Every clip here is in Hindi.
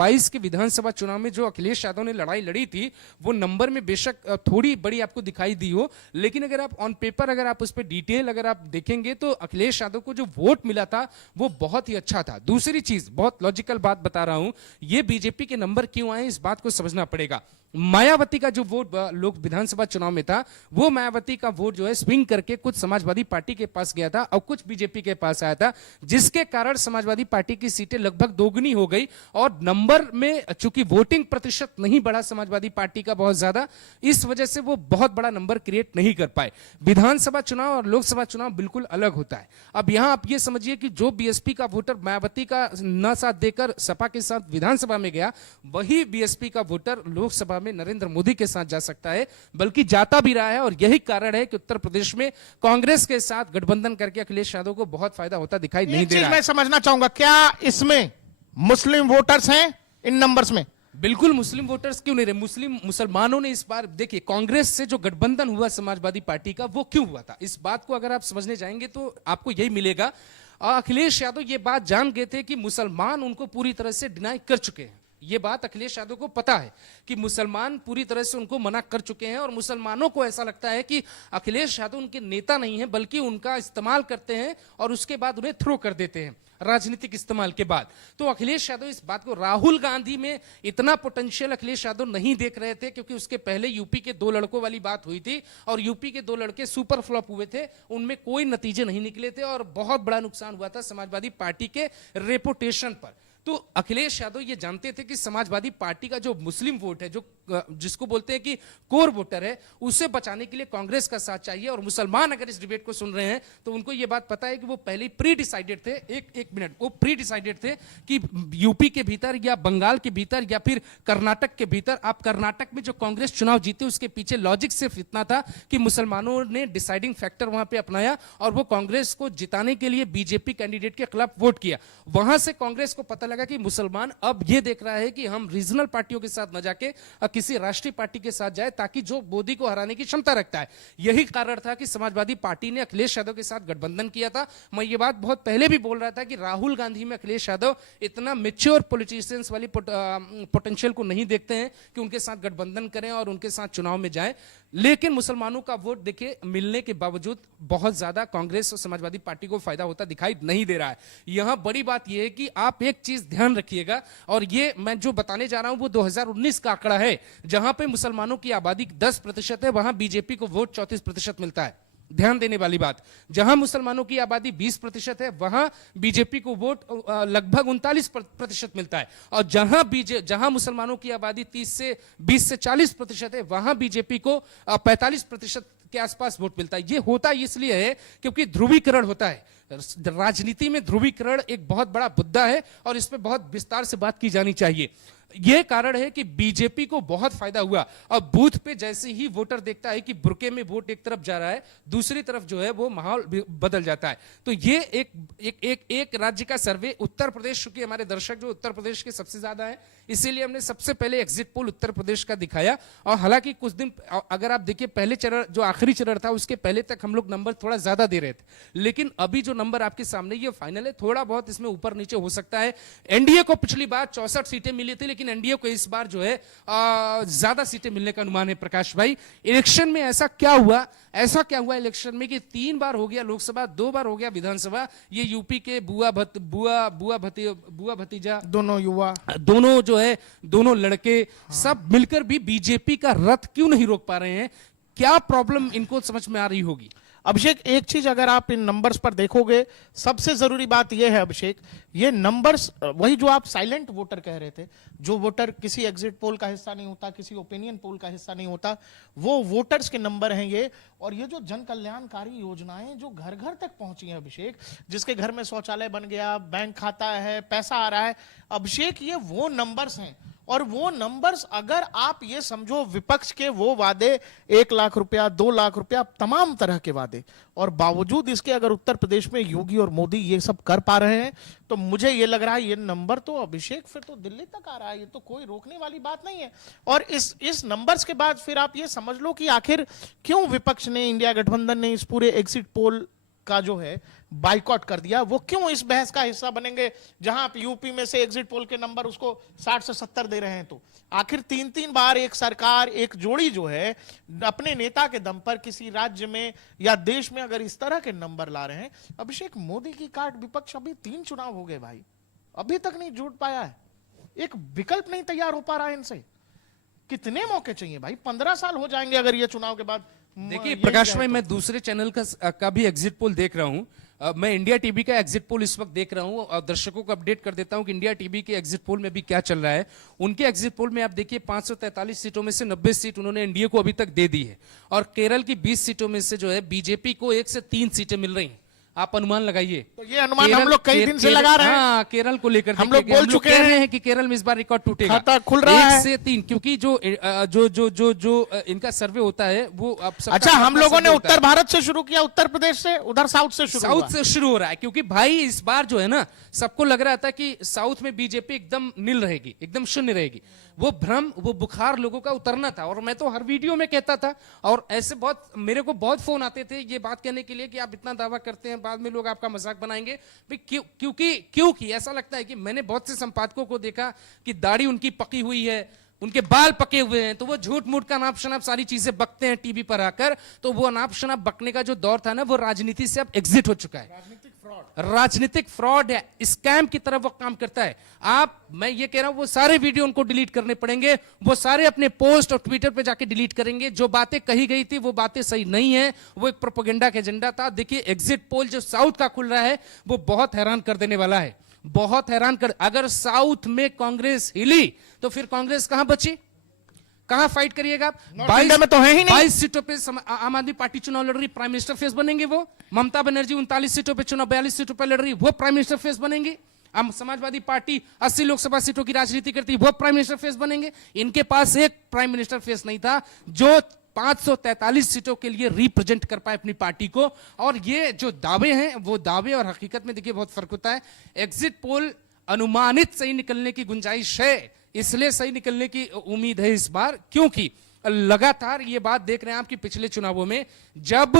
2022 के विधानसभा चुनाव में जो अखिलेश यादव ने लड़ाई लड़ी थी, वो नंबर में बेशक थोड़ी बड़ी आपको दिखाई दी हो, लेकिन अगर आप ऑन पेपर अगर आप उस पर डिटेल अगर आप देखेंगे तो अखिलेश यादव को जो वोट मिला था वो बहुत ही अच्छा था। दूसरी चीज, बहुत लॉजिकल बात बता रहा हूं, ये बीजेपी के नंबर क्यों आए इस बात को समझना पड़ेगा। मायावती का जो वोट लोक विधानसभा चुनाव में था, वो मायावती का वोट जो है स्विंग करके कुछ समाजवादी पार्टी के पास गया था और कुछ बीजेपी के पास आया था, जिसके कारण समाजवादी पार्टी की सीटें लगभग दोगुनी हो गई और नंबर में चूंकि वोटिंग प्रतिशत नहीं बढ़ा समाजवादी पार्टी का बहुत ज्यादा, इस वजह से वो बहुत बड़ा नंबर क्रिएट नहीं कर पाए। विधानसभा चुनाव और लोकसभा चुनाव बिल्कुल अलग होता है। अब यहां आप ये समझिए कि जो बीएसपी का वोटर मायावती का न साथ देकर सपा के साथ विधानसभा में गया, वही बीएसपी का वोटर लोकसभा में नरेंद्र मोदी के साथ जा सकता है, बल्कि जाता भी रहा है। और यही कारण है कि उत्तर प्रदेश में कांग्रेस के साथ गठबंधन करके अखिलेश यादव को बहुत फायदा होता दिखाई नहीं दे रहा है। मैं समझना चाहूंगा, क्या इसमें मुस्लिम वोटर्स हैं इन नंबर्स में? बिल्कुल मुस्लिम वोटर्स क्यों नहीं रहे, मुसलमानों ने इस बार देखिए कांग्रेस से जो गठबंधन हुआ समाजवादी पार्टी का, वो क्यों हुआ था, इस बात को अगर आप समझने जाएंगे तो आपको यही मिलेगा। अखिलेश यादव ये बात जान गए थे कि मुसलमान उनको पूरी तरह से डिनाई कर चुके हैं। ये बात अखिलेश यादव को पता है कि मुसलमान पूरी तरह से उनको मना कर चुके हैं और मुसलमानों को ऐसा लगता है कि अखिलेश यादव उनके नेता नहीं है, बल्कि उनका इस्तेमाल करते हैं और उसके बाद उन्हें थ्रो कर देते हैं राजनीतिक इस्तेमाल के बाद। तो अखिलेश यादव इस बात को, राहुल गांधी में इतना पोटेंशियल अखिलेश यादव नहीं देख रहे थे, क्योंकि उसके पहले यूपी के 2 लड़कों वाली बात हुई थी और यूपी के 2 लड़के सुपर फ्लॉप हुए थे, उनमें कोई नतीजे नहीं निकले थे और बहुत बड़ा नुकसान हुआ था समाजवादी पार्टी के रेपुटेशन पर। तो अखिलेश यादव ये जानते थे कि समाजवादी पार्टी का जो मुस्लिम वोट है, जो जिसको बोलते हैं कि कोर वोटर है, उसे बचाने के लिए कांग्रेस का साथ चाहिए। और मुसलमान अगर इस डिबेट को सुन रहे हैं तो उनको ये बात पता है कि वो पहले प्री डिसाइडेड थे, एक मिनट, वो प्री डिसाइडेड थे कि यूपी के भीतर या बंगाल के भीतर या फिर कर्नाटक के भीतर, आप कर्नाटक में जो कांग्रेस चुनाव जीते उसके पीछे लॉजिक सिर्फ इतना था कि मुसलमानों ने डिसाइडिंग फैक्टर वहां पर अपनाया और वो कांग्रेस को जिताने के लिए बीजेपी कैंडिडेट के खिलाफ वोट किया। वहां से कांग्रेस को पता लगा कि मुसलमान अब ये देख रहा है कि हम रीजनल पार्टियों के साथ न जाके किसी राष्ट्रीय पार्टी के साथ जाए, ताकि जो मोदी को हराने की क्षमता रखता है। यही कारण था कि समाजवादी पार्टी ने अखिलेश यादव के साथ गठबंधन किया था। मैं ये बात बहुत पहले भी बोल रहा था कि राहुल गांधी में अखिलेश यादव इतना मैच्योर पॉलिटिशियंस वाली पोटेंशियल को नहीं देखते हैं कि उनके साथ गठबंधन करें और उनके साथ चुनाव में जाएं। लेकिन मुसलमानों का वोट देखिए मिलने के बावजूद बहुत ज्यादा कांग्रेस और समाजवादी पार्टी को फायदा होता दिखाई नहीं दे रहा है। यहां बड़ी बात यह है कि आप एक चीज ध्यान रखिएगा, और ये मैं जो बताने जा रहा हूं वो 2019 का आंकड़ा है, जहां पे मुसलमानों की आबादी 10% है, वहां बीजेपी को वोट 34% मिलता है। ध्यान देने वाली बात, जहां मुसलमानों की आबादी 20% है, वहां बीजेपी को वोट लगभग 39% मिलता है, और जहां मुसलमानों की आबादी 20 से 40% है, वहां बीजेपी को 45% के आसपास वोट मिलता है। ये होता इसलिए है क्योंकि ध्रुवीकरण होता है। राजनीति में ध्रुवीकरण एक बहुत बड़ा मुद्दा है और इस पे बहुत विस्तार से बात की जानी चाहिए। यह कारण है कि बीजेपी को बहुत फायदा हुआ। अब बूथ पे जैसे ही वोटर देखता है कि बुरके में वोट एक तरफ जा रहा है, दूसरी तरफ जो है वो माहौल बदल जाता है। तो ये एक राज्य का सर्वे, उत्तर प्रदेश, चूंकि हमारे दर्शक जो उत्तर प्रदेश के सबसे ज्यादा है, इसीलिए हमने सबसे पहले एग्जिट पोल उत्तर प्रदेश का दिखाया। और हालांकि कुछ दिन अगर आप देखिए, पहले चरण जो आखिरी चरण था उसके पहले तक हम लोग नंबर थोड़ा ज्यादा दे रहे थे, लेकिन अभी जो नंबर आपके सामने ये फाइनल है, थोड़ा बहुत इसमें ऊपर नीचे हो सकता है। एनडीए को पिछली बार 64 सीटें मिली थी, लेकिन एनडीए को इस बार जो है ज्यादा सीटें मिलने का अनुमान है। प्रकाश भाई, इलेक्शन में ऐसा क्या हुआ इलेक्शन में कि 3 बार हो गया लोकसभा, 2 बार हो गया विधानसभा, ये यूपी के बुआ भतीजा दोनों जो है, दोनों लड़के सब मिलकर भी बीजेपी का रथ क्यों नहीं रोक पा रहे हैं? क्या प्रॉब्लम इनको समझ में आ रही होगी? अभिषेक, एक चीज अगर आप इन नंबर्स पर देखोगे, सबसे जरूरी बात यह है अभिषेक, ये नंबर्स, वही जो आप साइलेंट वोटर कह रहे थे, जो वोटर किसी एग्जिट पोल का हिस्सा नहीं होता, किसी ओपिनियन पोल का हिस्सा नहीं होता, वो वोटर्स के नंबर हैं ये। और ये जो जन कल्याणकारी योजनाएं जो घर घर तक पहुंची हैं अभिषेक, जिसके घर में शौचालय बन गया, बैंक खाता है, पैसा आ रहा है, अभिषेक ये वो नंबर्स हैं। और वो नंबर्स, अगर आप ये समझो विपक्ष के वो वादे, 1 लाख रुपया, 2 लाख रुपया, तमाम तरह के वादे, और बावजूद इसके अगर उत्तर प्रदेश में योगी और मोदी ये सब कर पा रहे हैं, तो मुझे ये लग रहा है ये नंबर तो अभिषेक फिर तो दिल्ली तक आ रहा है, ये तो कोई रोकने वाली बात नहीं है। और इस नंबर्स के बाद फिर आप ये समझ लो कि आखिर क्यों विपक्ष ने, इंडिया गठबंधन ने इस पूरे एग्जिट पोल का जो है बाइकआउट कर दिया, वो क्यों इस बहस का हिस्सा बनेंगे जहां आप यूपी में से एग्जिट पोल के नंबर उसको 60 से 70 दे रहे हैं? तो आखिर 3-3 बार एक सरकार, एक जोड़ी जो है अपने नेता के दम पर किसी राज्य में या देश में अगर इस तरह के नंबर ला रहे हैं, अभिषेक मोदी की काट विपक्ष अभी 3 चुनाव हो गए भाई, अभी तक नहीं जुट पाया है, एक विकल्प नहीं तैयार हो पा रहा है इनसे। कितने मौके चाहिए भाई? 15 साल हो जाएंगे अगर ये चुनाव के बाद। देखिए यही प्रकाश रहे भाई, तो। मैं दूसरे चैनल का भी एग्जिट पोल देख रहा हूं। मैं इंडिया टीवी का एग्जिट पोल इस वक्त देख रहा हूं और दर्शकों को अपडेट कर देता हूं कि इंडिया टीवी के एग्जिट पोल में भी क्या चल रहा है। उनके एग्जिट पोल में आप देखिए 543 सीटों में से 90 सीट उन्होंने एनडीए को अभी तक दे दी है और केरल की 20 सीटों में से जो है बीजेपी को 1 से 3 सीटें मिल रही हैं। आप अनुमान लगाइए। तो ये अनुमान हम लोग कई दिन से लगा रहे हैं। हाँ, केरल को लेकर हम लोग बोल चुके कह रहे हैं कि केरल में इस बार रिकॉर्ड टूटेगा, खाता खुल रहा है 1 से 3, क्योंकि जो इनका सर्वे होता है वो अब अच्छा, हम लोगों ने उत्तर भारत से शुरू किया, उत्तर प्रदेश से, उधर साउथ से शुरू हुआ। साउथ से शुरू हो रहा है, क्योंकि भाई इस बार जो है ना, सबको लग रहा था कि साउथ में बीजेपी एकदम नील रहेगी, एकदम शून्य रहेगी। वो भ्रम, वो बुखार लोगों का उतरना था। और मैं तो हर वीडियो में कहता था, और ऐसे मेरे को बहुत फोन आते थे ये बात कहने के लिए कि आप इतना दावा करते हैं, बाद में लोग आपका मजाक बनाएंगे। क्योंकि ऐसा लगता है कि मैंने बहुत से संपादकों को देखा कि दाढ़ी उनकी पकी हुई है, उनके बाल पके हुए हैं, तो वो झूठ मूठ का अनाप शनाप सारी चीजें बकते हैं टीवी पर आकर। तो वो अनाप शनाप बकने का जो दौर था ना, वो राजनीति से अब एग्जिट हो चुका है। राजनीतिक फ्रॉड है, स्कैम की तरफ वो काम करता है। मैं ये कह रहा हूं, वो सारे वीडियो उनको डिलीट करने पड़ेंगे, वो सारे अपने पोस्ट और ट्विटर पे जाके डिलीट करेंगे। जो बातें कही गई थी वो बातें सही नहीं है, वो एक प्रोपेगेंडा का एजेंडा था। देखिए एग्जिट पोल जो साउथ का खुल रहा है वो बहुत हैरान कर देने वाला है, बहुत हैरान कर। अगर साउथ में कांग्रेस हिली तो फिर कांग्रेस कहां बची, कहां फाइट करिएगा आप? 22 में तो है ही नहीं। 22 सीटों पे आम आदमी पार्टी चुनाव लड़ रही, प्राइम मिनिस्टर फेस बनेंगे वो। ममता बनर्जी 39 सीटों पे चुनाव, 42 सीटों पे लड़ रही, वो प्राइम मिनिस्टर फेस बनेंगी। अब समाजवादी पार्टी 80 लोकसभा सीटों की राजनीति करती, वो प्राइम मिनिस्टर फेस बनेंगे। इनके पास एक प्राइम मिनिस्टर फेस नहीं था जो 543 सीटों के लिए रिप्रेजेंट कर पाए अपनी पार्टी को। और ये जो दावे हैं, वो दावे और हकीकत में देखिए बहुत फर्क होता है। एग्जिट पोल अनुमानित सही निकलने की गुंजाइश है, इसलिए सही निकलने की उम्मीद है इस बार, क्योंकि लगातार ये बात देख रहे हैं आप कि पिछले चुनावों में जब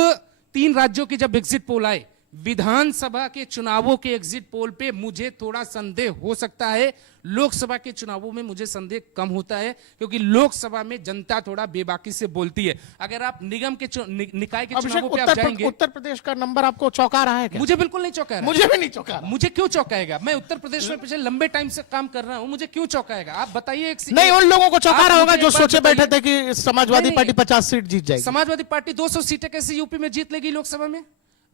3 राज्यों की जब एग्जिट पोल आए, विधानसभा के चुनावों के एग्जिट पोल पे मुझे थोड़ा संदेह हो सकता है। लोकसभा के चुनावों में मुझे संदेह कम होता है, क्योंकि लोकसभा में जनता थोड़ा बेबाकी से बोलती है। अगर आप निगम के निकाय के चुनावों पे आप जाएंगे, उत्तर प्रदेश का नंबर आपको चौंका रहा है क्या? मुझे बिल्कुल नहीं चौंका रहा। मुझे भी नहीं चौंका रहा। मुझे क्यों चौंकाएगा? मैं उत्तर प्रदेश में पिछले लंबे टाइम से काम कर रहा हूं, मुझे क्यों चौंकाएगा? आप बताइए। नहीं, उन लोगों को चौंका रहा होगा जो सोचे बैठे बताइए। थे कि समाजवादी पार्टी 50 सीट जीत जाएगी। समाजवादी पार्टी 200 सीटें कैसे यूपी में जीत लेगी लोकसभा में?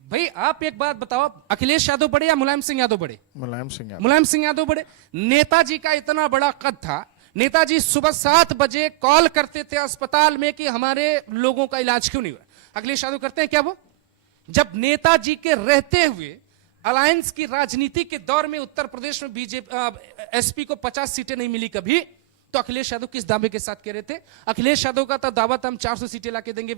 भाई आप एक बात बताओ, अखिलेश यादव बड़े या मुलायम सिंह यादव बड़े? मुलायम सिंह यादव। मुलायम सिंह यादव बड़े। नेताजी का इतना बड़ा कद था, नेताजी सुबह 7 बजे कॉल करते थे अस्पताल में कि हमारे लोगों का इलाज क्यों नहीं हुआ। अखिलेश यादव करते हैं क्या वो? जब नेताजी के रहते हुए अलायंस की राजनीति के दौर में उत्तर प्रदेश में बीजेपी एसपी को 50 सीटें नहीं मिली कभी, तो अखिलेश यादव किस दावे के साथ कह रहे थे? अखिलेश यादव का तो दावा था हम 400 सीटें लाके देंगे।